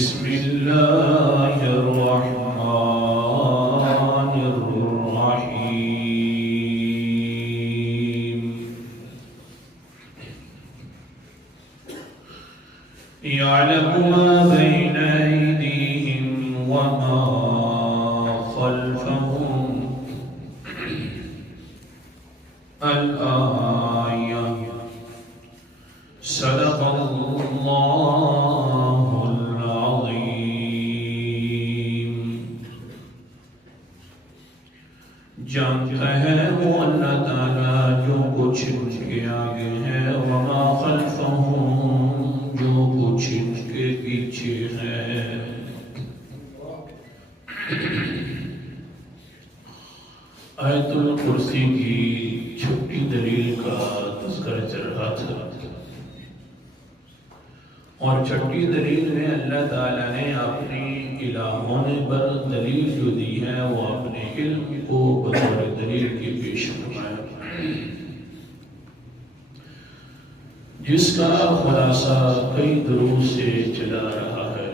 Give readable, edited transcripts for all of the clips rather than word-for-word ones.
بسم اللہ الرحمن الرحیم یعلم ما بین ایدیہم وما خلفہم الآیہ صدق اللہ العظیم۔ جانتا ہے وہ اللہ تعالیٰ جو کچھ ان کے آگے ہے، وما خلفہم جو کچھ ان کے پیچھے ہے۔ آیت الکرسی کی چھٹی دلیل کا تذکرہ چل رہا تھا، اور چھٹی دلیل میں اللہ تعالیٰ نے اپنی الہ ہونے پر دلیل جو دی ہے وہ اپنے علم کو بطور دلیل کی پیش فرمایا، جس کا خلاصہ کئی دروس سے چلا رہا ہے۔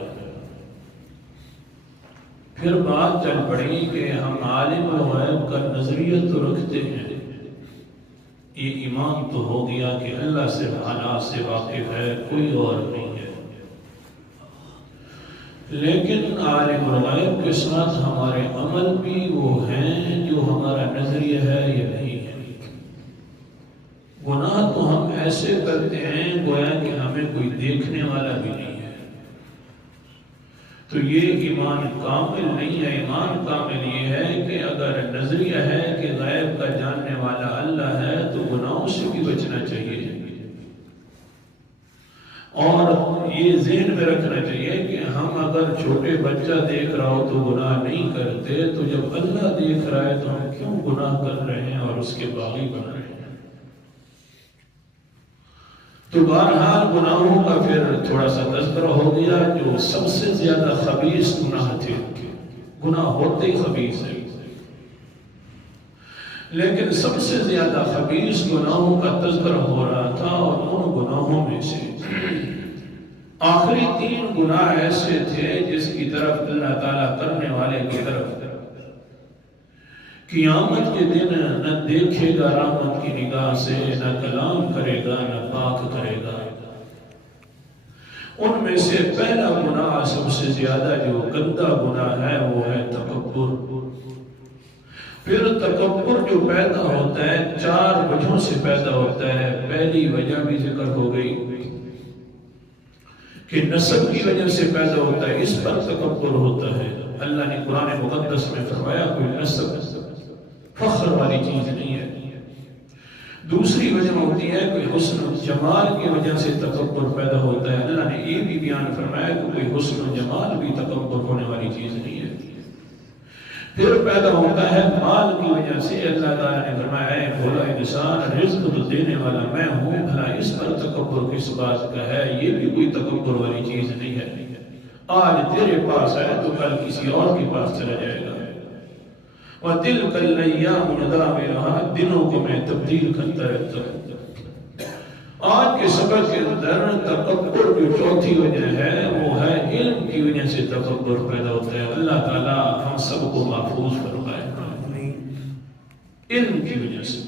پھر بات چل پڑی کہ ہم عالم الغیب کا نظریہ تو رکھتے ہیں، یہ ایمان تو ہو گیا کہ اللہ سے حالات سے واقف ہے، کوئی اور نہیں ہے، لیکن عالم الغیب کے ساتھ ہمارے عمل بھی وہ ہیں جو ہمارا نظریہ ہے یا نہیں ہے۔ گناہ تو ہم ایسے کرتے ہیں گویا کہ ہمیں کوئی دیکھنے والا بھی نہیں ہے، تو یہ ایمان کامل نہیں ہے۔ ایمان کامل یہ ہے کہ اگر نظریہ ہے کہ غیب کا جاننے والا اللہ ہے تو گناہوں سے بھی بچنا چاہیے، اور یہ ذہن میں رکھنا چاہیے کہ ہم اگر چھوٹے بچہ دیکھ رہا ہو تو گناہ نہیں کرتے، تو جب اللہ دیکھ رہا ہے تو ہم کیوں گناہ کر رہے ہیں اور اس کے باغی بن رہے ہیں؟ تو بہرحال گناہوں کا پھر تھوڑا سا تذکرہ ہو گیا، جو سب سے زیادہ خبیث گناہ تھے، گناہ ہوتے ہی خبیث ہے، لیکن سب سے زیادہ خبیث گناہوں کا تذکرہ ہو رہا تھا، اور ان گناہوں میں سے آخری 3 گناہ ایسے تھے جس کی طرف اللہ تعالیٰ کرنے والے کی طرف قیامت کے دن نہ دیکھے گا رحمت کی نگاہ سے، نہ کلام کرے گا، نہ پاک کرے گا۔ ان میں سے پہلا گناہ سب سے زیادہ جو گندہ گناہ ہے وہ ہے تکبر۔ پھر تکبر جو پیدا ہوتا ہے 4 وجہوں سے پیدا ہوتا ہے۔ پہلی وجہ بھی ذکر ہو گئی کہ نسب کی وجہ سے پیدا ہوتا ہے، اس پر تکبر ہوتا ہے۔ اللہ نے قرآن مقدس میں فرمایا کوئی نسب فخر والی چیز نہیں ہے۔ دوسری وجہ ہوتی ہے کوئی حسن و جمال کی وجہ سے تکبر پیدا ہوتا ہے۔ اللہ نے یہ بھی بیان فرمایا کہ کوئی حسن و جمال بھی تکبر ہونے والی چیز نہیں ہے۔ پھر پیدا ہوتا ہے مال کی وجہ سے۔ اللہ تعالیٰ نے فرمایا اے بھولا انسان، رزق تو دینے والا میں ہوں، بھلا اس پر تکبر کس بات کا ہے؟ یہ بھی کوئی تکبر والی چیز نہیں ہے۔ آج تیرے پاس ہے تو کل کسی اور کے پاس چلا جائے گا۔ وَتِلْكَ الْأَيَّامُ نُدَاوِلُهَا، دنوں کو میں تبدیل کرتا رہتا ہوں۔ آج کے سبق کے اندر تکبر جو چوتھی وجہ ہے وہ ہے علم کی وجہ سے تکبر پیدا ہوتا ہے۔ اللہ تعالیٰ ہم سب کو محفوظ فرمائے علم کی وجہ سے۔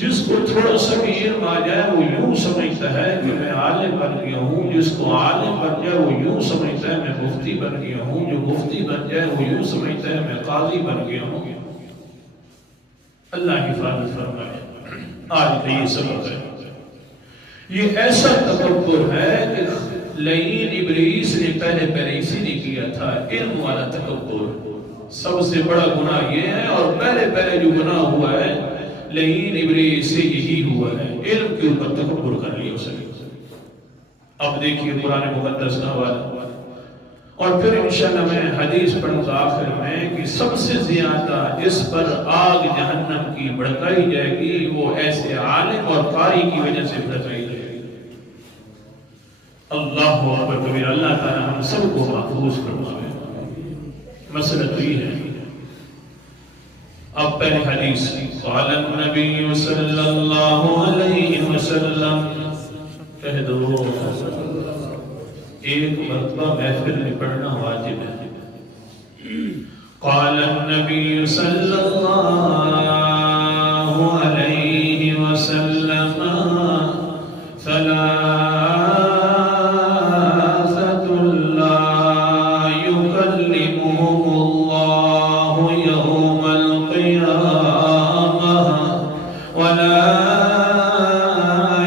جس کو تھوڑا سا بھی علم آ جائے وہ یوں سمجھتا ہے کہ میں عالم بن گیا ہوں، جس کو عالم بن جائے وہ یوں سمجھتا ہے میں مفتی بن گیا ہوں، جو مفتی بن جائے وہ یوں سمجھتا ہے میں قاضی بن گیا ہوں۔ اللہ حفاظت فرمائے۔ آج کا یہ سبق ہے، یہ ایسا تکبر ہے کہ لعین ابلیس نے پہلے اسی نے کیا تھا، علم والا تکبر۔ سب سے بڑا گناہ یہ ہے، اور پہلے جو گناہ ہوا ہے لعین ابلیس سے یہی ہوا ہے، علم کے اوپر تکبر کر لیا اس نے۔ اب دیکھیے قرآن مقدس کا حوالہ، اور پھر انشاءاللہ میں حدیث پڑھوں گا آخر میں کہ سب سے زیادہ جس پر آگ جہنم کی بھڑکائی جائے گی وہ ایسے عالم اور قاری کی وجہ سے بھڑکائی جائے گی۔ اللہ اکبر کبیر۔ اللہ تعالیٰ ہم سب کو محفوظ فرمائے۔ مسئلہ تو یہ ہے۔ اب پہلی حدیث قال النبی صلی اللہ علیہ وسلم، کہہ دو ایک مرتبہ محفل میں پڑھنا واجب ہے. قال النبی صلی اللہ علیہ وسلم ثلاثة لا يكلمهم الله يوم القيامة ولا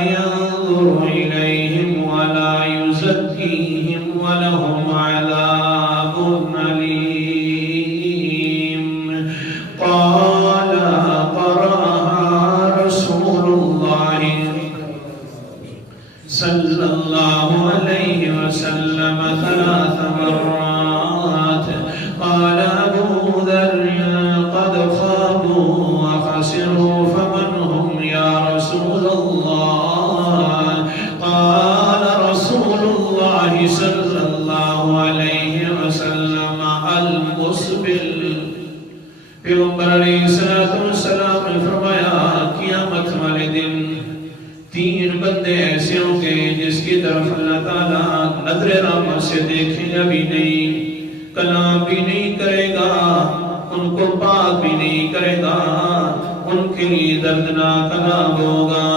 ينظر إليهم ولا يزكيهم ولهم عذاب أليم. قال قرأها رسول الله صلى الله عليه وسلم 3 مرات. قال أبو ذر قد خابوا وخسروا فمن هم يا رسول الله؟ قال رسول الله صلى الله عليه وسلم المسبل. پیغمبر علیہ السلام نے فرمایا قیامت والے دن 3 بندے ایسے ہوں گے جس کی طرف اللہ تعالیٰ نظر رحمت سے دیکھے گا بھی نہیں، کلام بھی نہیں کرے گا، ان کو بات بھی نہیں کرے گا، ان کے لیے دردناک عذاب ہوگا.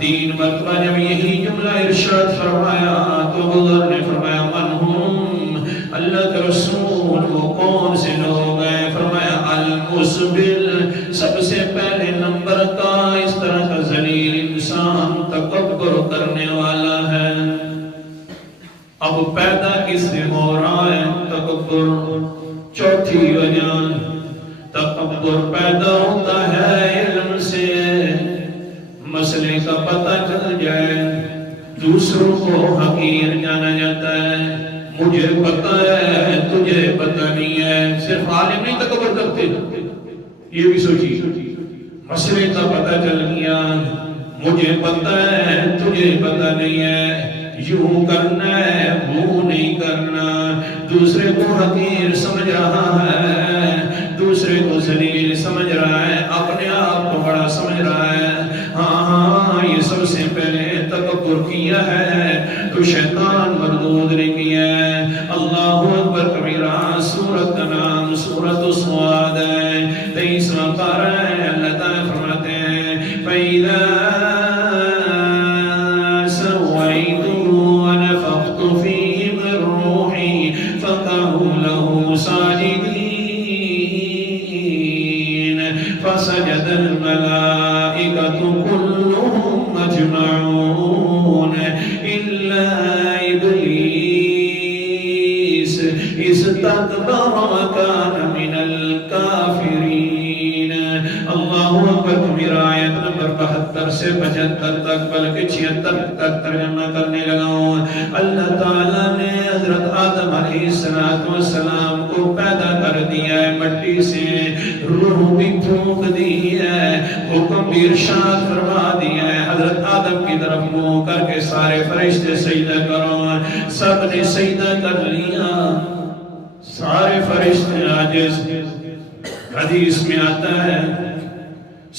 3 مرتبہ جب یہی جملہ ارشاد فرمایا تو ابو ذر نے فرمایا من ہم، اللہ کے رسول وہ کون سے لوگ ہیں؟ فرمایا المسبل، سب سے پہلے نمبر کا اس طرح کا ذلیل انسان تکبر کرنے والا ہے. اب پیدا کس سے ہو رہا ہے تکبر؟ چوتھی وجہ تکبر پیدا ہوتا ہے علم سے. مسئلے کا پتہ چل جائے، دوسروں کو حقیر جانا جاتا ہے. مجھے پتہ ہے تجھے پتہ نہیں ہے. صرف عالم نہیں تکبر کرتے، یہ بھی سوچیے. مسئلے کا پتہ چل گیا، مجھے پتہ ہے تجھے پتہ نہیں ہے. یوں کرنا ہے وہ نہیں کرنا. دوسرے کو حقیر سمجھ رہا ہے، دوسرے کو ذلیل سمجھ رہا ہے، اپنے آپ کو بڑا سمجھ رہا ہے. ہاں یہ سب سے پہلے تکبر کیا ہے تو شیطان مردود نے کیا ہے. اللہ اکبر کبیرہ. سورت کا نام سورت الصاد ہے. 23واں پارہ ہے. اللہ تعالیٰ فرماتے ہیں فَإِذَا سَوَّيْتُهُ وَنَفَخْتُ فِيهِ مِن رُّوحِي فَقَعُوا لَهُ سَاجِدِينَ فَسَجَدَ الْمَلَائِكَةُ كُلُّهُمْ أَجْمَعُونَ إِلَّا إِبْلِيسَ اسْتَكْبَرَ وَكَانَ مِنَ الْكَافِرِينَ. اللہ اکبر. میرا آیت نمبر 72 سے 75 تک بلکہ 76 تک ترجمہ کرنے لگا ہوں. اللہ تعالیٰ نے حضرت آدم علیہ السلام کو پیدا کر دیا ہے مٹی سے، روح بھی پھونک دی ہے، حکم بھی ارشاد فرما دیا ہے. حضرت آدم کی طرف منہ کر کے سارے فرشتے سجدہ کرو. سب نے سجدہ کر لیا، سارے فرشتے عاجز. حدیث میں آتا ہے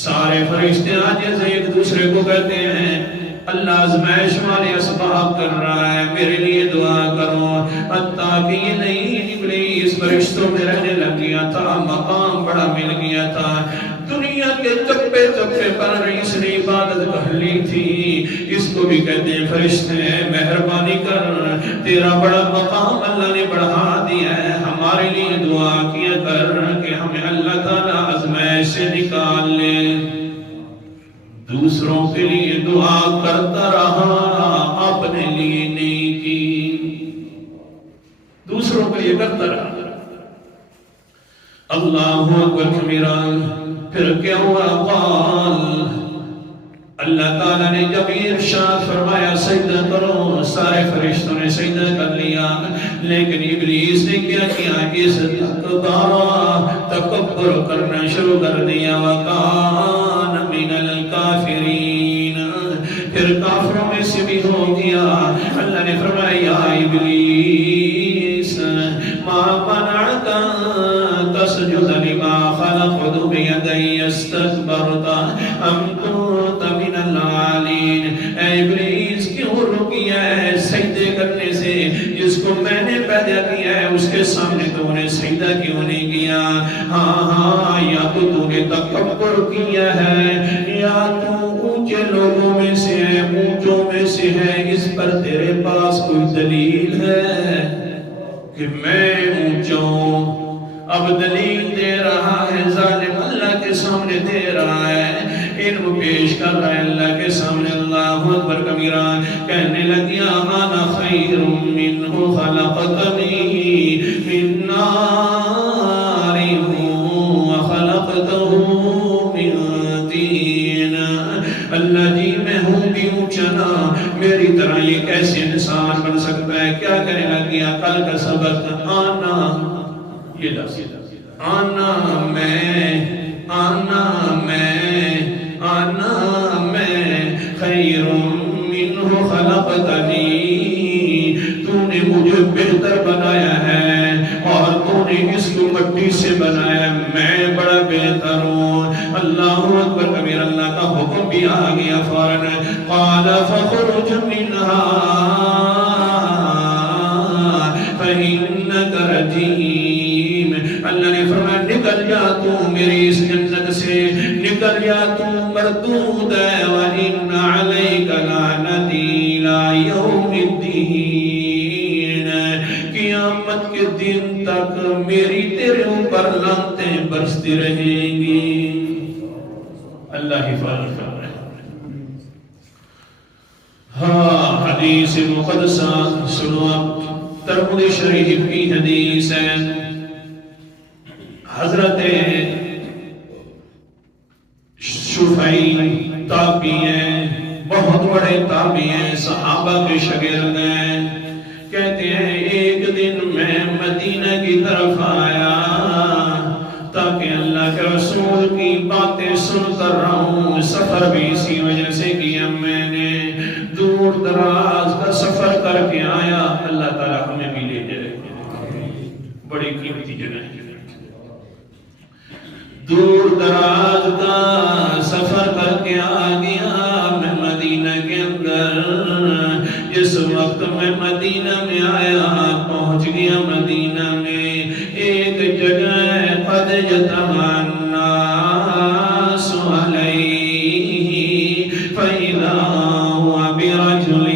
سارے فرشتے عاجز ایک دوسرے کو کہتے ہیں اللہ آزمائش والے اسباب کر رہا ہے، میرے لیے دعا کرو. حتیٰ کہ یہ نہیں ابلیس فرشتوں میں رہنے لگ گیا تھا، مقام بڑا مل گیا تھا. دنیا کے چپے چپے پر اس نے عبادت کر لی تھی. اس کو بھی کہتے ہیں فرشتے مہربانی کر، تیرا بڑا مقام اللہ نے بڑھا دیا ہے، ہمارے لیے دعا کیا کر کہ ہمیں اللہ تعالیٰ آزمائش سے نکال لے. دوسروں کے لیے دعا کرتا رہا، اپنے لیے نہیں کی. دوسروں کے لیے کرتا رہا. اللہ اکبر کبیرہ. پھر کیا ہوا؟ قال، اللہ تعالیٰ نے جب ارشاد فرمایا سجدہ کرو، سارے فرشتوں نے سجدہ کر لیا. لیکن ابلیس نے کیا کیا؟ تکبر کرنا شروع کر دیا. وَكَانَ مِنَ الْكَافِرِينَ. پھر کافروں میں سے بھی ہو گیا. اللہ نے فرمایا یا ابلیس ما منعك تسجد لما خلقت بيدي استكبرت ام كنت من العالين. اے ابلیس کیوں رکیا ہے سجدے کرنے سے جس پیدا کیا ہے اس کے سامنے تو نے سجدہ کیوں نہیں کیا؟ ہاں یا تو نے تکبر کیا ہے یا تو اونچے لوگوں میں سے ہے، اونچوں میں سے ہے، اس پر تیرے پاس کوئی دلیل ہے کہ میں اونچا ہوں؟ اب دلیل دے رہا ہے، ظالم اللہ کے سامنے دے رہا ہے، علم پیش کر رہا ہے اللہ کے سامنے۔ اللہ اکبر کبیرہ کہنے لگی انا خیر منہ خلقتنی من نار وخلقتہ من طین۔ اللہ جی میں ہوں بھی اونچا نا، میری طرح یہ کیسے انسان بن سکتا ہے؟ کیا کرنے لگی؟ عقل کا سبق آنا، یہ لفظ آنا میں خیر منہ خلقتنی، تو نے مجھے بہتر بنایا ہے اور تو نے اس کو مٹی سے بنایا، میں بڑا بہتر ہوں۔ اللہ اکبر کبیر، اللہ کا حکم بھی آ گیا فوراً، قال فخرج منہا فإنک رجیم۔ اللہ نے فرمایا نکل جا تو میری اس جنت سے، نکل جا تو مردود ہے، وَإِنَّ عَلَيْكَ لَعْنَتِي إِلَىٰ يَوْمِ الدِّينِ، قیامت کے دن تک میری تیرے اوپر لعنتیں برستی رہیں گی۔ اللہ حفاظت کر رہے ہیں۔ ہاں حدیث مقدسہ سنو، ترمذی شریف کی حدیث ہے، حضرت شفعی تابعی ہیں، بہت بڑے تابعی ہیں، صحابہ کے شاگرد ہیں، کہتے ہیں ایک دن میں مدینہ کی طرف آیا تاکہ اللہ کے رسول کی باتیں سن کر رہوں، سفر بھی اسی وجہ سے کیا میں نے، دور دراز کا سفر کر کے آیا۔ اللہ تعالیٰ ہمیں بھی لے جائے، بڑی قیمتی جگہ ہے، دور دراز کا سفر کر کے آ گیا میں مدینہ کے اندر۔ جس وقت میں مدینہ میں آیا، پہنچ گیا مدینہ میں، ایک جگہ قد اجتمع الناس علیہ فإذا هو برجل،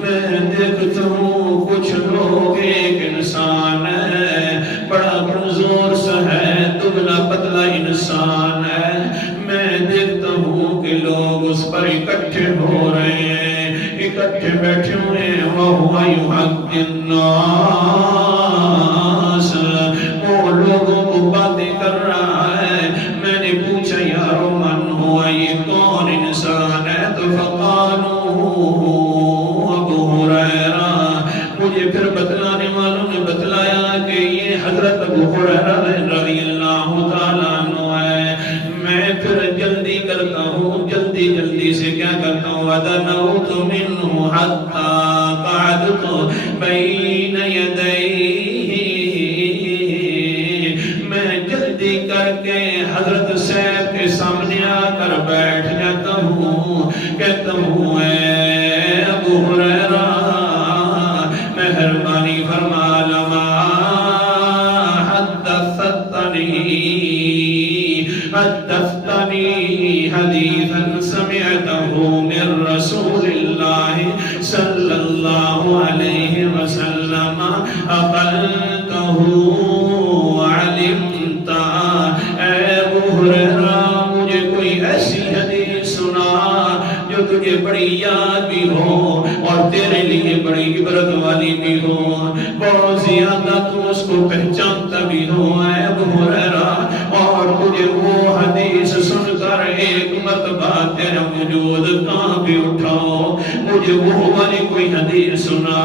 میں دیکھتا ہوں کچھ لوگ، ایک انسان ہے، بڑا کمزور سا ہے، دبلا پتلا انسان ہے، میں دیکھتا ہوں کہ لوگ اس پر اکٹھے ہو رہے ہیں، اکٹھے بیٹھے ہوئے ہیں، وَهُوَ يُحَدِّ النَّاسَ، وہ لوگوں کو باتیں کر رہا ہے۔ میں نے پوچھا یارو من ہوا، یہ کون انسان ہے؟ تو فقالوا ابو ہریرہ، مجھے پھر بتلانے والوں نے بتلایا کہ یہ حضرت ابو ہریرہ رضی اللہ تعالیٰ عنہ ہے۔ میں پھر جلدی کرتا ہوں، جلدی سے کیا کرتا ہوں، وَدَنَوْتُ مِنْهُ حَتَّى قَعَدْتُ بَيْنَ يَدَيْهِ، میں جلدی کر کے حضرت صاحب کے سامنے آ کر بیٹھ جاتا ہوں، کہتا ہوں اے ابو ہریرہ مہربانی فرما، لما حدثتنی حدیثا سمعته من رسول اللہ صلی اللہ علیہ وسلم اقلته علمت۔ اے ابو ہریرہ مجھے کوئی ایسی حدیث سنا جو تجھے بڑی یاد بھی ہو اور تیرے لیے بڑی عبرت والی بھی ہو، بہت زیادہ تو اس کو پہچانتا بھی ہو اے ابو ہریرہ، اور مجھے وہ حدیث سن کر ایک مرتبہ تیرا وجود کانپ اٹھاؤ، مجھے وہ والی کوئی حدیث سنا۔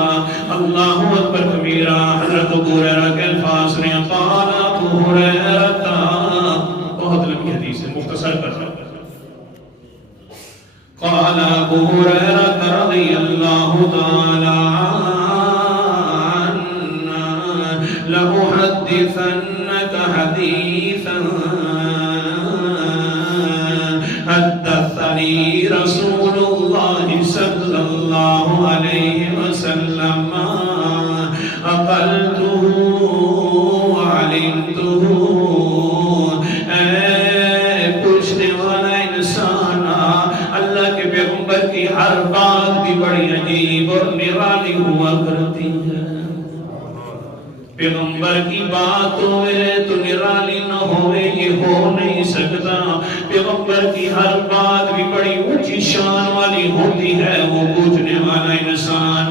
اللہ اکبر کبیرہ، حضرت ابو ہریرہ کے الفاظ نے، قال ابو ہریرہ، بہت لمبی حدیث ہے، مختصر کر رہا ہوں۔ قال ابو ہریرہ رضی اللہ تعالی عنہ، لأحدثنک حدیثا حدثنی رسول اللہ صلی اللہ علیہ وسلم لما عقلته وعلمته. اے پوچھنے والا انسان، اللہ کے پیغمبر کی ہر بات بھی بڑی عجیب اور نرالی ہوا کرتی ہے. پیغمبر کی بات ہوئے تو نرالی نہ ہوئے یہ ہو نہیں سکتا. پیغمبر کی ہر بات بھی بڑی اونچی شان والی ہوتی ہے. وہ پوچھنے والا انسان،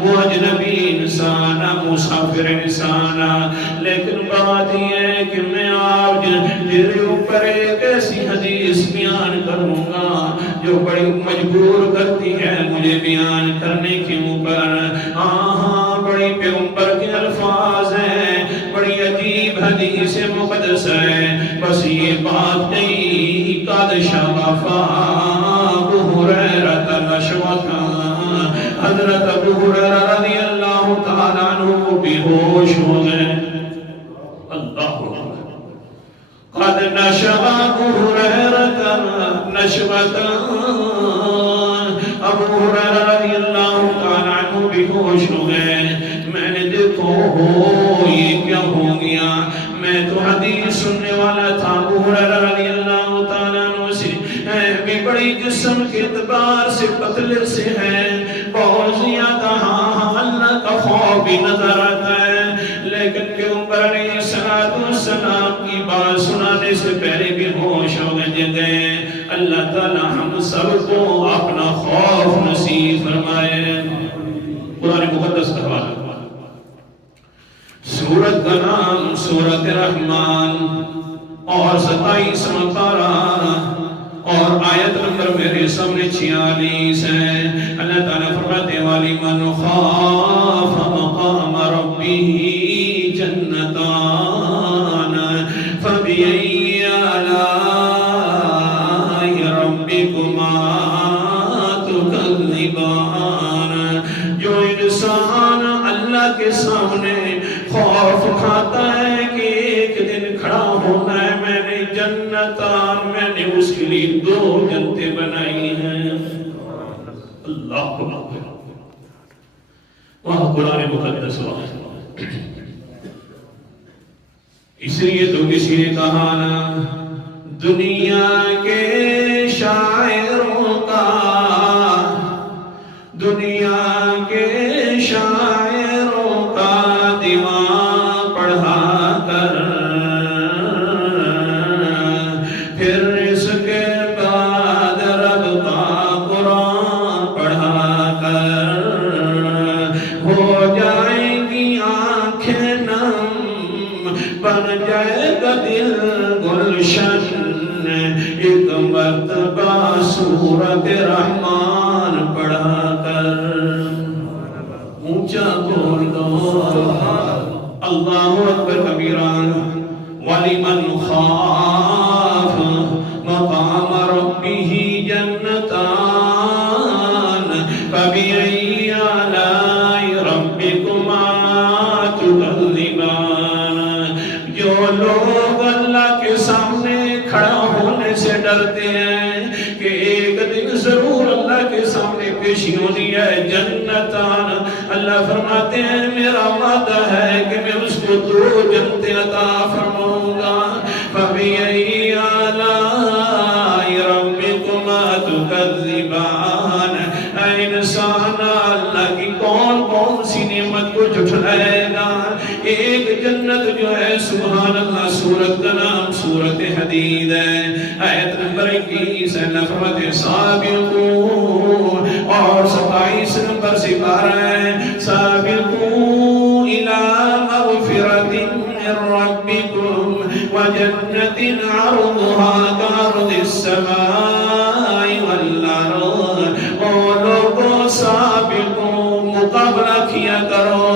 وہ اجنبی انسان، مسافر انسان، لیکن بات یہ ہے کہ میں آپ تیرے اوپر ایک ایسی حدیث بیان کروں گا جو بڑی مجبور کرتی ہے مجھے بیان کرنے کے اوپر. بڑی پیغمبر کے الفاظ ہیں، بڑی عجیب حدیث مقدس ہے. بس یہ بات نہیں، قد شغف ابو ہریرہ نشوۃ. حضرت ابو ہریرہ رضی اللہ تعالیٰ عنہ بے ہوش ہو گئے. اللہ قد نشغ ابو ہریرہ نشوۃ. ابو ہریرہ رضی اللہ تعالیٰ عنہ بے ہوش ہو گئے. میں نے دیکھو یہ کیا ہو گیا. میں تو حدیث سننے والا تھا. ابو ہریرہ رضی اللہ تعالیٰ عنہ سے بھی بڑی جسم کے اعتبار سے پتلے سے ہے، بہت زیادہ اللہ کا خوف بھی نظر آتا ہے. لیکن پیغمبر علیہ السلام کی بات سنانے سے پہلے بھی ہوش ہو گئے. اللہ تعالی ہم سب کو اپنا خوف نصیب فرمائے. قرآن مقدس کا حوالہ. سورت کا نام سورت رحمان اور 27واں پارہ اور آیت نمبر میرے سامنے 46 ہے. اللہ تعالیٰ فرماتے والی من خاف مقام ربه جنتان فبأي آلاء ربكما تكذبان. جو انسان اللہ کے سامنے خوف کھاتا ہے کہ ایک دن کھڑا ہونا ہے، میں نے جنتان، میں نے اس کے لیے 2 جنتیں بنائی ہیں. اللہ اکبر. وہاں قرآن مقدس وہاں. اس لیے تو کسی نے کہا نا، دنیا کے شاعروں کا، دنیا کے شاعروں کا دیوان پڑھا کر، پھر اس کے بعد رب کا قرآن پڑھا کر ہو جائیں گی آنکھیں نم، بن جائے گا دل گلشن. ایک مرتبہ سورت رحمان پڑھا کر اونچا بول دو اللہ اکبر کبیران. وَلِمَنْ خَافَ مَقَامَ رَبِّهِ جَنَّتَانِ فَبِأَيِّ آلَاءِ رَبِّكُمَا تُكَذِّبَانِ. جو لوگ اللہ کے سامنے کھڑا ہونے سے ڈرتے ہیں کہ ایک دن ضرور اللہ کے سامنے پیشی ہونی ہے، جنتان، اللہ فرماتے ہیں میرا وعدہ ہے کہ میں اس کو 2 جنتیں عطا فرماؤں گا. فَبِأَيِّ آلَاءِ رَبِّكُمَا تُكَذِّبَانِ. اے انسان، اللہ کی کون کون سی نعمت کو جھٹلائے گا؟ ایک جنت جو ہے سبحان اللہ، سورت کا نام سورت حدید ہے. آیت نمبر 21 اللہ فرماتے سابقون اور 27 نمبر سے پارہ ہے سابقون الی مغفرت من ربکم وجنت عرضها كعرض السماء والارض. اور لوگوں سابقون، مقابلہ کیا کرو،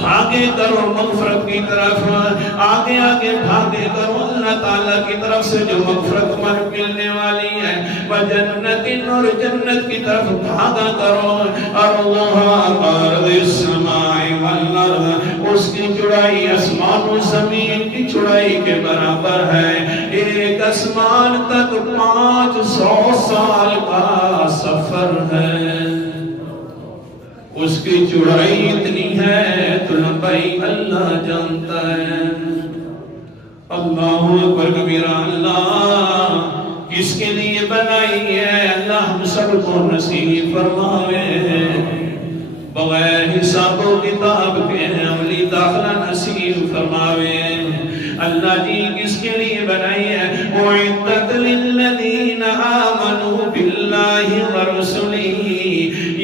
بھاگے کرو مغفرت کی طرف، آگے آگے بھاگے کرو اللہ تعالیٰ کی طرف سے جو مغفرت ملنے والی ہے. وجنت، اور جنت کی طرف بھاگا کرو. ارضها كعرض السماء والارض، اس کی چوڑائی آسمان و زمین کی چوڑائی کے برابر ہے. ایک آسمان تک 500 سال کا سفر ہے. اس کی چوڑائی اتنی ہے تو لمبائی اللہ جانتا ہے۔ اللہ اکبر کبیرہ، اللہ کس کے لیے بنائی ہے اللہ ہم سب کو نصیب فرماوے، بغیر حساب و کتاب کے عملی داخلہ نصیب فرماوے۔ اللہ جی کس کے لیے بنائی ہے؟ اُعِدَّتْ لِلَّذِينَ آمَنُوا بِاللَّهِ وَرُسُلِهِ،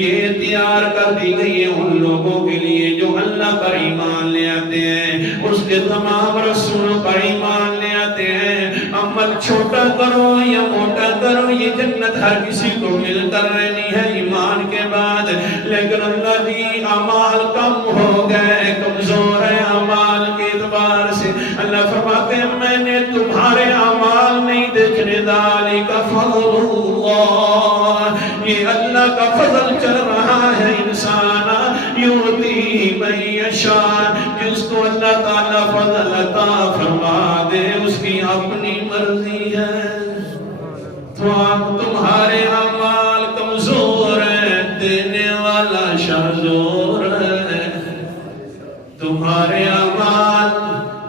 یہ تیار کر دی گئی ہے ان لوگوں کے لیے جو اللہ پر ایمان لے آتے ہیں، اس کے تمام رسولوں پر ایمان لے آتے ہیں۔ عمل چھوٹا کرو یا موٹا کرو، یہ جنت ہر کسی کو مل کر رہنی ہے ایمان کے بعد، لیکن اللہ جی اعمال کم ہو گئے، کمزور ہے اعمال کے اعتبار سے۔ اللہ فرماتے ہیں میں نے تمہارے اعمال نہیں دیکھنے، ذالک فضل اللہ، یہ اللہ کا فضل چل رہا ہے، انسان یؤتی من یشاء، جس کو اللہ تعالیٰ فضل عطا فرما دے اس کی اپنی مرضی ہے۔ تو تمہارے اعمال کمزور ہیں، دینے والا شہزور ہے۔ تمہارے اعمال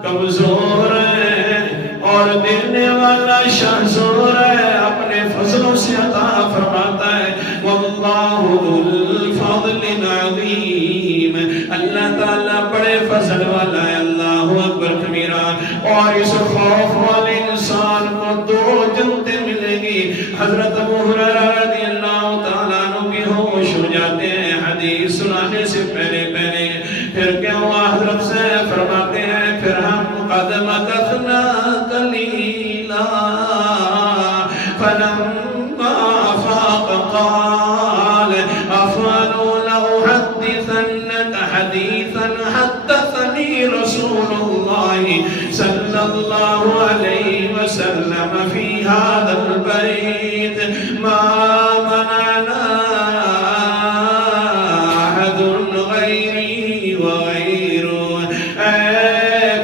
کمزور ہیں اور دینے والا شہزور ہے، اپنے فضلوں سے عطا فرماتا ہے۔ واللہ ذو الفضل العظیم، اللہ تعالیٰ بڑے فضل والا ہے۔ اللہ اکبر کبیرہ۔ اور اس خوف والے انسان کو دو جنتیں ملیں گی۔ حضرت ابو ہریرہ رضی اللہ تعالیٰ عنہ بھی ہوش ہو جاتے ہیں حدیث سنانے سے پہلے پھر کیا ہوا؟ حضرت سے فرماتے ہیں پھر ہم قد مکثنا قلیلا فلما افاق قال افضل لأحدثنك حديثا حدثني رسول الله صلى الله عليه وسلم في هذا البيت ما منعنا أحد غيري وغيره۔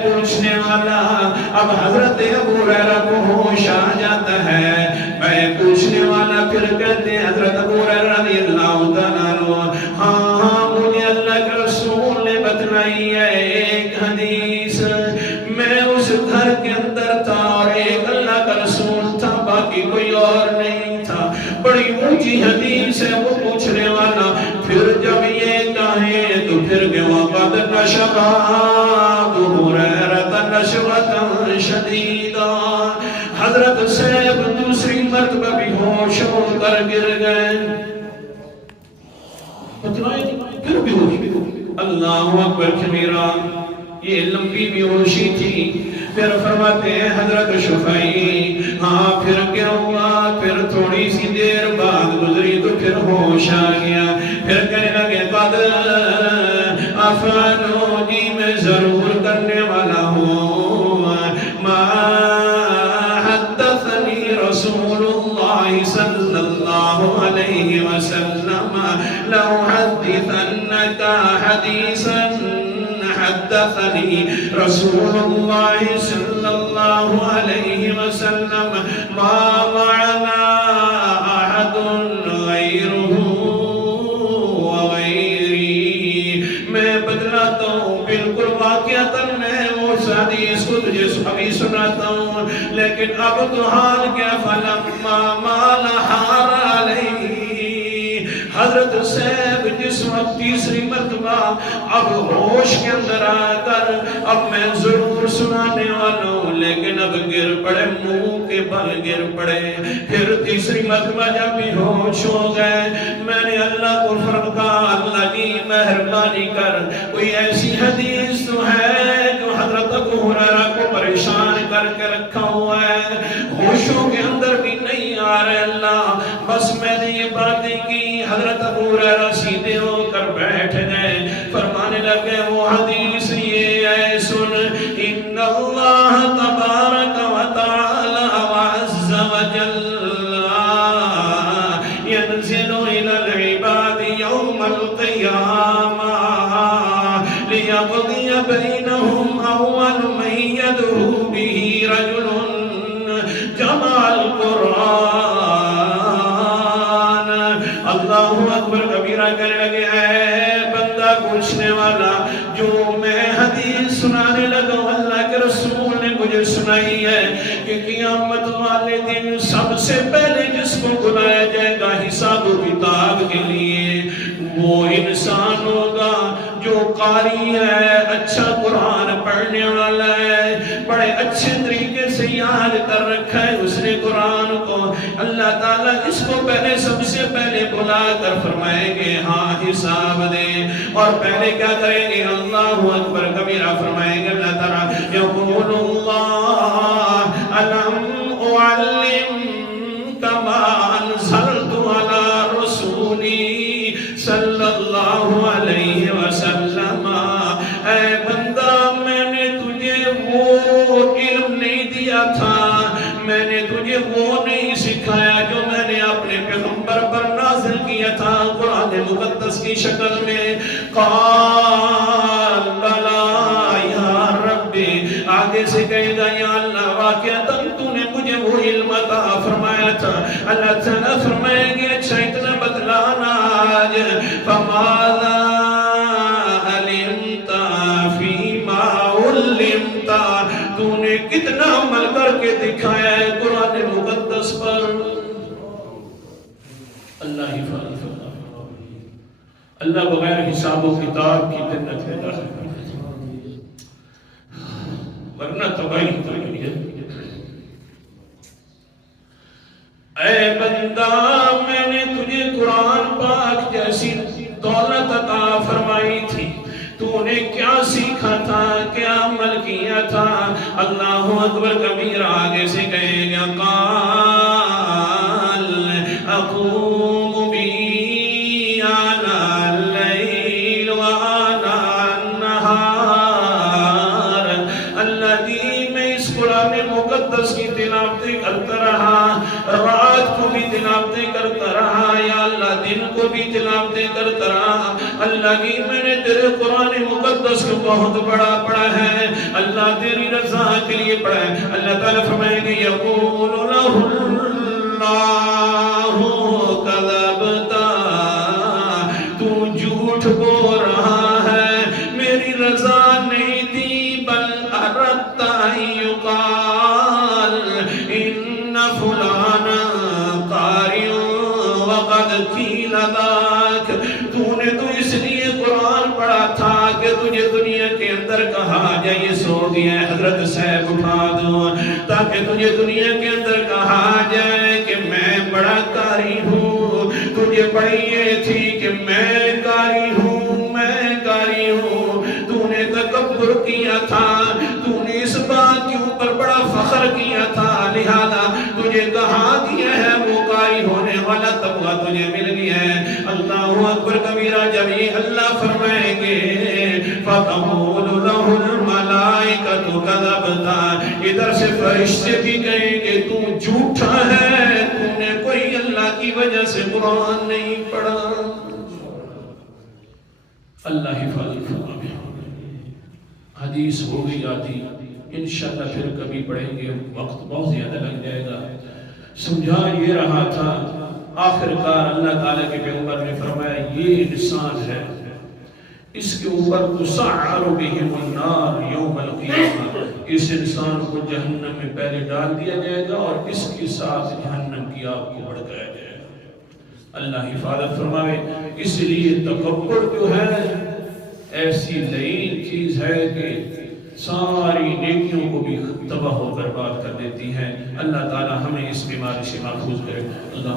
پوچھنے والا اب حضرت ابو ہریرہ کو ہوش آ جاتا ہے، میں پوچھنے والا پھر کہتے ہیں حضرت ابو ہریرہ رضی اللہ تعالیٰ عنہ، ہاں مجھے اللہ کے رسول نے بتلائی ہے ایک حدیث، میں اس گھر کے اندر تھا اور ایک اللہ کا رسول تھا، باقی کوئی اور نہیں تھا۔ بڑی اونچی حدیث ہے وہ پوچھنے والا، پھر جب یہ کہے تو پھر کہ وقد نشأ ابو ہریرہ نشأۃ شدیدہ، حضرت صاحب دوسری مرتبہ بھی ہوش ہو کر گر گئے۔ پھر بھی ہوش، اللہ اکبر کبیرہ، یہ لمبی بھی ہوشی تھی۔ پھر فرماتے ہیں حضرت شفعی، ہاں پھر کیا ہوا؟ پھر تھوڑی سی دیر بعد گزری تو پھر ہوش آ گیا، پھر کہنے لگے قد افعلوا، جی میں ضرور کرنے والا ہوں، ما حدثنی رسول اللہ صلی اللہ علیہ وسلم لأحدثنك حدیثا حدثني رسول الله صلى الله عليه وسلم ما معنا أحد غيره وغيري۔ میں بدلاتا ہوں بالکل واقعتاً میں اس حدیث کو تجھے ابھی سناتا ہوں، لیکن اب تو حال کیا؟ فلما مال حار علیہ، حضرت صاحب جس وقت تیسری مرتبہ اب ہوش کے اندر آ کر اب میں ضرور سنانے والا ہوں، لیکن اب گر پڑے، منہ کے بل گر پڑے۔ پھر تیسری مرتبہ جب بھی ہوش ہو گئے، میں نے اللہ کو فرمایا اللہ جی مہربانی کر، کوئی ایسی حدیث تو ہے جو حضرت ابو ہریرہ کو پریشان کر کے رکھا ہوا ہے، ہوشوں کے اندر بھی نہیں آ رہے اللہ، بس میں نے یہ باتیں کی۔ حضرت ابو ہریرہ سیدھے ہو کر بیٹھ گئے، فرمانے لگے وہ حدیث یہ ہے سن، ان اللہ تبارک و تعالی وعز وجل ينزل الى العباد يوم القيامة ليقضي بينهم اول من يدعو به رجل جمع القرآن۔ اللہ اکبر کبیرہ کہنے لگے پوچھنے والا جو میں حدیث سنانے لگا اللہ کے رسول نے مجھے سنائی ہے کہ قیامت والے دن سب سے پہلے جس کو بلایا جائے گا حساب و کتاب کے لیے وہ انسان ہوگا جو قاری ہے، اچھا قرآن پڑھنے والا ہے، بڑے اچھے طریقے سے یاد کر رکھا ہے اس نے قرآن کو۔ اللہ تعالیٰ اس کو پہلے سب سے پہلے بلا کر فرمائیں گے ہاں حساب دے، اور پہلے کیا کریں گے؟ اللہ اکبر کبیرہ فرمائیں گے اللہ تعالیٰ یقول اللہ الم اعلمک ما انزلت علی رسولی صلی اللہ علیہ وسلم، اے بندہ میں نے تجھے وہ علم نہیں دیا تھا، میں نے تجھے وہ نہیں سکھایا جو میں نے اپنے پیغمبر پر نازل کیا تھا قرآن مقدس کی شکل میں۔ قال بلا یا ربی، آگے سے کہے گا یا اللہ واقعتاً تو نے مجھے وہ علم عطا فرمایا تھا۔ اللہ تعالیٰ فرمائیں گے اچھا اتنا بتلانا آج، فماذا علمت فیما علمت، تو نے کتنا عمل کر کے دکھایا ہے قرآن مقدس پر۔ اللہ حفاظت فرمائے، اللہ بغیر حساب و کتاب کی جنت میں داخل کرے، ورنہ تباہی ہوئی ہے۔ اے بندہ میں نے تجھے قرآن پاک جیسی دولت عطا فرمائی تھی، تو نے کیا سیکھا تھا، کیا عمل کیا تھا؟ اللہ اکبر کبیرہ آگے سے کہے گا قال اقوم بی آنا اللیل و آنا النہار، اللہ دی میں اس قرآن مقدس کی تلاوتیں کرتا رہا، رات کو بھی تلاوتیں کرتا رہا، یا اللہ دن کو بھی تلاوتیں کرتا رہا۔ اللہ کی میں نے تیرے قرآن مقدس کو بہت بڑا پڑھا ہے، اللہ تیری رضا کے لیے پڑھا ہے۔ اللہ تعالیٰ فرمائے گے یقول لہ اللہ کذبت، تو جھوٹ بول رہا ہے، میری رضا نہیں دی، بل اردت ان یقال ان فلانا قاری وقد قیل ذاک، تو نے تو اس لیے قرآن پڑھا تھا کہ تجھے دنیا کے اندر کہا جائے، یہ سو گیا ہے حضرت صاحب اٹھا دو، تاکہ تجھے دنیا کے اندر کہا جائے کہ میں بڑا قاری ہوں، تجھے بڑی یہ تھی کہ میں قاری ہوں، میں قاری ہوں، تو نے تکبر کیا تھا، تو نے اس بات کے اوپر بڑا فخر کیا تھا، لہذا تجھے کہا دیا ہے وہ قاری ہونے والا تقویٰ تجھے مل گیا ہے۔ اللہ اکبر کبیرہ، جب یہ اللہ فرمائیں گے فَتَقُولُ لَهُ الْمَلَائِكَةُ كَذَبْتَ، ادھر سے فرشتے بھی کہیں گے تو جھوٹا ہے، تو نے کوئی اللہ کی وجہ سے قرآن نہیں پڑھا۔ اللہ حفاظت فرمائے۔ حدیث ہو گئی آتی، انشاءاللہ پھر کبھی پڑھیں گے، وقت بہت زیادہ لگ جائے گا۔ سمجھا یہ رہا تھا، آخر کار اللہ تعالیٰ کے پیغمبر نے فرمایا یہ انسان ہے، اس کے اوپر تسعر بہم النار یوم القیامہ، اس انسان کو جہنم میں پہلے ڈال دیا جائے گا اور اس کے ساتھ جہنم کی آگ کو بھڑکایا جائے گا۔ اللہ حفاظت فرمائے۔ اس لیے تکبر جو ہے ایسی لعین چیز ہے کہ ساری نیکیوں کو بھی تباہ و برباد کر دیتی ہے۔ اللہ تعالی ہمیں اس بیماری سے محفوظ کرے۔ اللہ